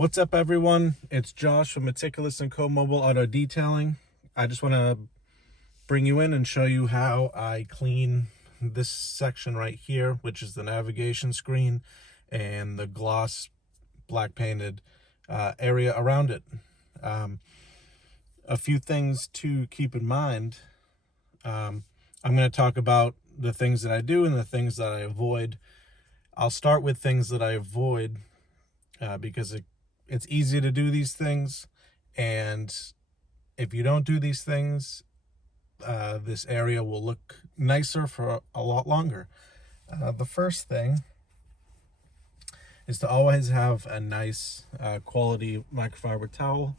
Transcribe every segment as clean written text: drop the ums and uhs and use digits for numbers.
What's up, everyone? It's Josh from Meticulous and Co Mobile Auto Detailing. I just want to bring you in and show you how I clean this section right here, which is the navigation screen and the gloss black painted area around it. A few things to keep in mind. I'm going to talk about the things that I do and the things that I avoid. I'll start with things that I avoid because it's easy to do these things, and if you don't do these things, this area will look nicer for a lot longer. The first thing is to always have a nice quality microfiber towel.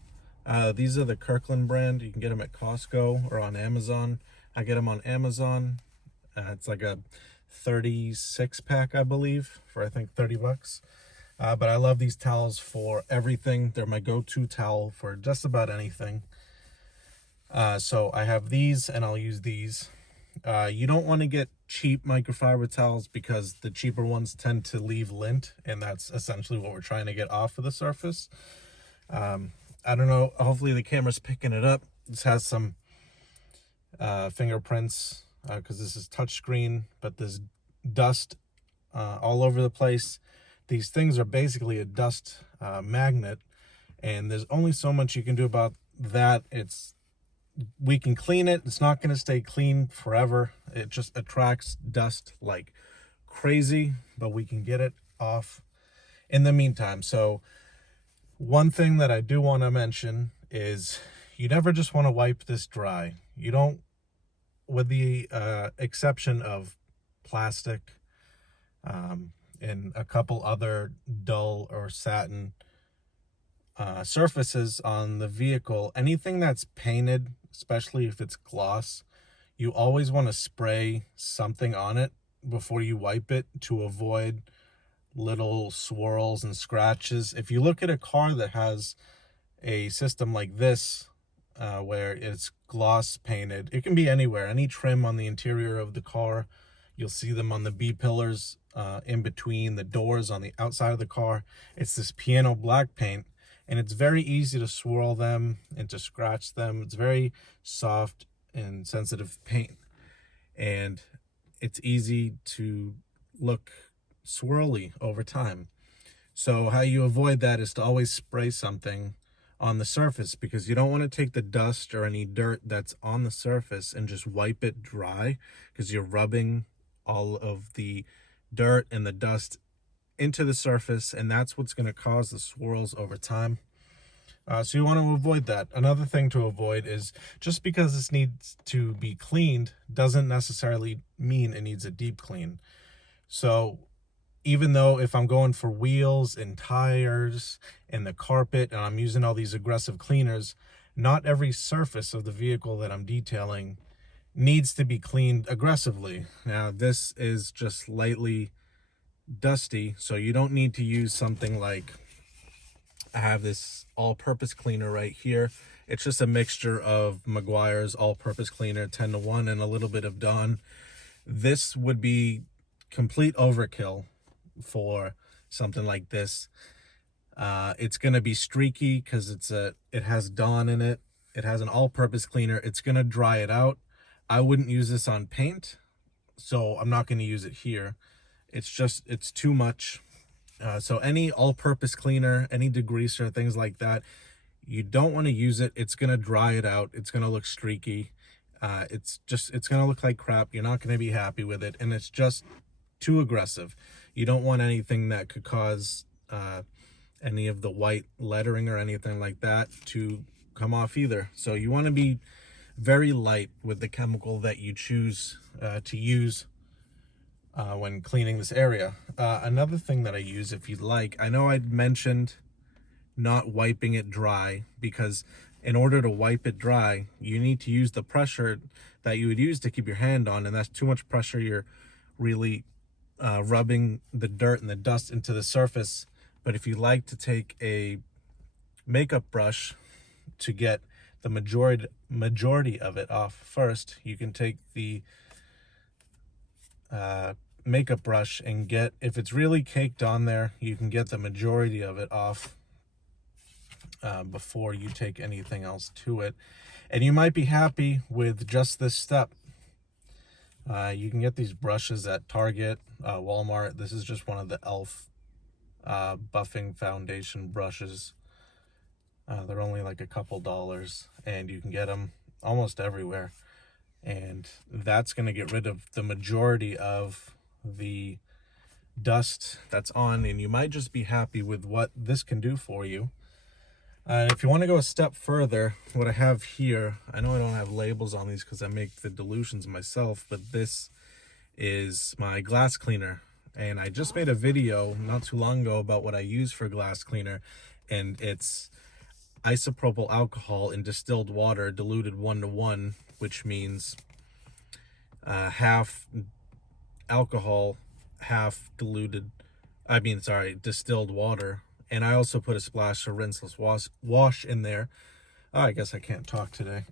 These are the Kirkland brand. You can get them at Costco or on Amazon. I get them on Amazon. It's like a 36 pack, I believe, for I think 30 bucks. But I love these towels for everything. They're my go-to towel for just about anything. So I have these, and I'll use these. You don't want to get cheap microfiber towels because the cheaper ones tend to leave lint, and that's essentially what we're trying to get off of the surface. I don't know, hopefully the camera's picking it up. This has some fingerprints because this is touchscreen, but there's dust all over the place. These things are basically a dust magnet, and there's only so much you can do about that. We can clean it. It's not going to stay clean forever. It just attracts dust like crazy, but we can get it off in the meantime. So one thing that I do want to mention is you never just want to wipe this dry. You don't, with the exception of plastic and a couple other dull or satin surfaces on the vehicle, anything that's painted, especially if it's gloss, you always want to spray something on it before you wipe it to avoid little swirls and scratches. If you look at a car that has a system like this, where it's gloss painted, it can be anywhere, any trim on the interior of the car. You'll see them on the B-pillars, in between the doors on the outside of the car. It's this piano black paint, and it's very easy to swirl them and to scratch them. It's very soft and sensitive paint, and it's easy to look swirly over time. So how you avoid that is to always spray something on the surface, because you don't want to take the dust or any dirt that's on the surface and just wipe it dry, because you're rubbing all of the dirt and the dust into the surface, and that's what's going to cause the swirls over time. So you want to avoid that. Another thing to avoid is, just because this needs to be cleaned doesn't necessarily mean it needs a deep clean. So even though if I'm going for wheels and tires and the carpet and I'm using all these aggressive cleaners, not every surface of the vehicle that I'm detailing needs to be cleaned aggressively. Now, this is just lightly dusty, so you don't need to use something like, I have this all-purpose cleaner right here. It's just a mixture of Meguiar's all-purpose cleaner 10-to-1 and a little bit of Dawn. This would be complete overkill for something like this. It's going to be streaky because it has Dawn in it. It has an all-purpose cleaner. It's going to dry it out. I wouldn't use this on paint, so I'm not going to use it here. It's too much. So any all-purpose cleaner, any degreaser, things like that, you don't want to use it. It's going to dry it out. It's going to look streaky. It's going to look like crap. You're not going to be happy with it, and it's just too aggressive. You don't want anything that could cause any of the white lettering or anything like that to come off either. So you want to be very light with the chemical that you choose to use when cleaning this area. Another thing that I use, if you'd like, I know I'd mentioned not wiping it dry, because in order to wipe it dry, you need to use the pressure that you would use to keep your hand on, and that's too much pressure. You're really rubbing the dirt and the dust into the surface. But if you like to take a makeup brush to get the majority of it off first, you can take the makeup brush and get, if it's really caked on there, you can get the majority of it off before you take anything else to it. And you might be happy with just this step. You can get these brushes at Target, Walmart. This is just one of the e.l.f. Buffing foundation brushes. They're only like a couple dollars, and you can get them almost everywhere. And that's going to get rid of the majority of the dust that's on, and you might just be happy with what this can do for you. If you want to go a step further, what I have here, I know I don't have labels on these because I make the dilutions myself, but this is my glass cleaner. And I just made a video not too long ago about what I use for glass cleaner, and it's isopropyl alcohol in distilled water diluted 1:1, which means half alcohol, half distilled water. And I also put a splash of rinseless wash in there. Oh, I guess I can't talk today.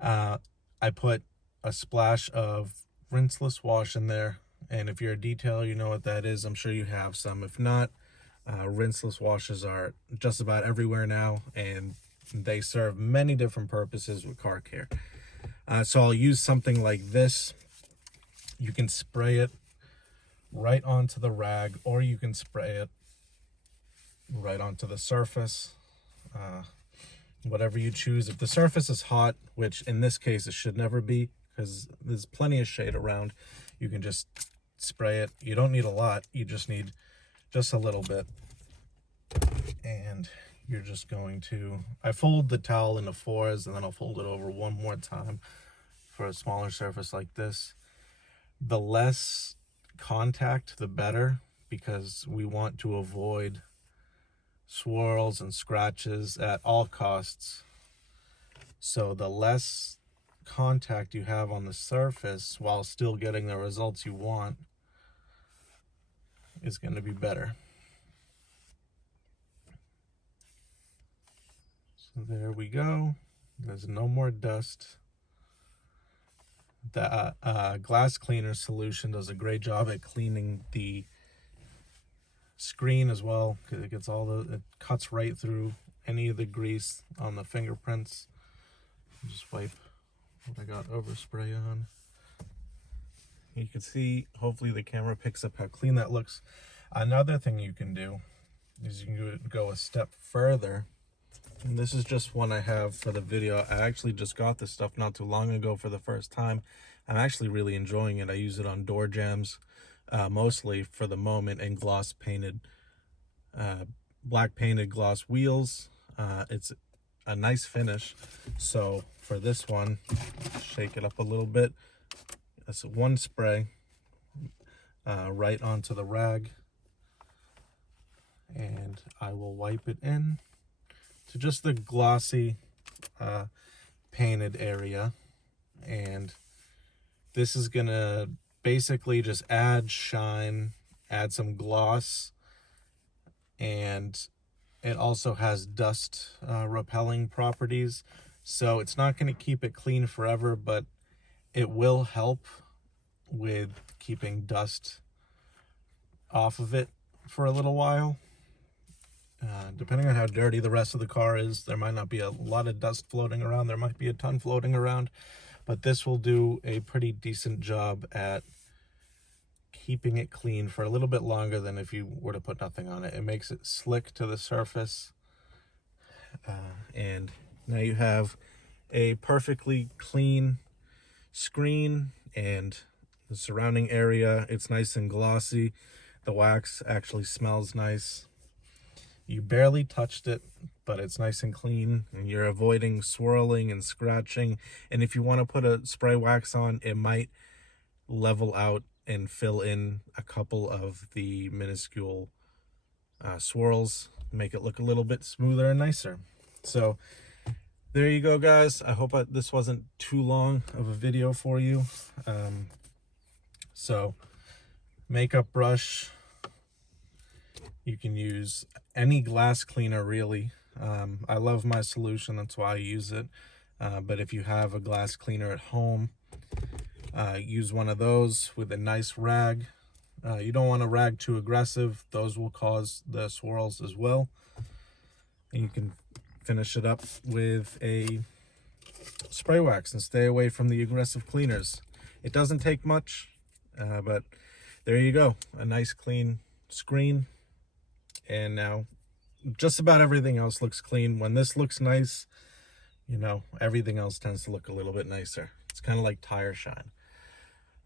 I put a splash of rinseless wash in there. And if you're a detailer, you know what that is. I'm sure you have some. If not, rinseless washes are just about everywhere now, and they serve many different purposes with car care. So I'll use something like this. You can spray it right onto the rag, or you can spray it right onto the surface, whatever you choose. If the surface is hot, which in this case it should never be because there's plenty of shade around, you can just spray it. You don't need a lot, you just need just a little bit. And you're just going to, I fold the towel into fours, and then I'll fold it over one more time for a smaller surface like this. The less contact, the better, because we want to avoid swirls and scratches at all costs. So the less contact you have on the surface while still getting the results you want is going to be better. So there we go. There's no more dust. The glass cleaner solution does a great job at cleaning the screen as well, because it gets it cuts right through any of the grease on the fingerprints. Just wipe what I got overspray on. You can see, hopefully the camera picks up how clean that looks. Another thing you can do is you can go a step further. And this is just one I have for the video. I actually just got this stuff not too long ago for the first time. I'm actually really enjoying it. I use it on door jambs, mostly for the moment, and gloss painted, black painted gloss wheels. It's a nice finish. So for this one, shake it up a little bit. That's one spray right onto the rag, and I will wipe it in to just the glossy painted area. And this is gonna basically just add shine, add some gloss, and it also has dust repelling properties. So it's not going to keep it clean forever, but it will help with keeping dust off of it for a little while. Depending on how dirty the rest of the car is, there might not be a lot of dust floating around. There might be a ton floating around, but this will do a pretty decent job at keeping it clean for a little bit longer than if you were to put nothing on it. It makes it slick to the surface. And now you have a perfectly clean screen, and the surrounding area, it's nice and glossy. The wax actually smells nice. You barely touched it, but it's nice and clean, and you're avoiding swirling and scratching. And if you want to put a spray wax on, it might level out and fill in a couple of the minuscule swirls, make it look a little bit smoother and nicer. So there you go, guys. I hope this wasn't too long of a video for you. So makeup brush, you can use any glass cleaner really. I love my solution, that's why I use it. But if you have a glass cleaner at home, use one of those with a nice rag. You don't want a rag too aggressive. Those will cause the swirls as well. And you can finish it up with a spray wax and stay away from the aggressive cleaners. It doesn't take much, but there you go. A nice clean screen. And now just about everything else looks clean. When this looks nice, you know, everything else tends to look a little bit nicer. It's kind of like tire shine.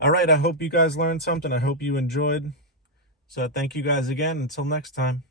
All right, I hope you guys learned something. I hope you enjoyed. So thank you guys again. Until next time.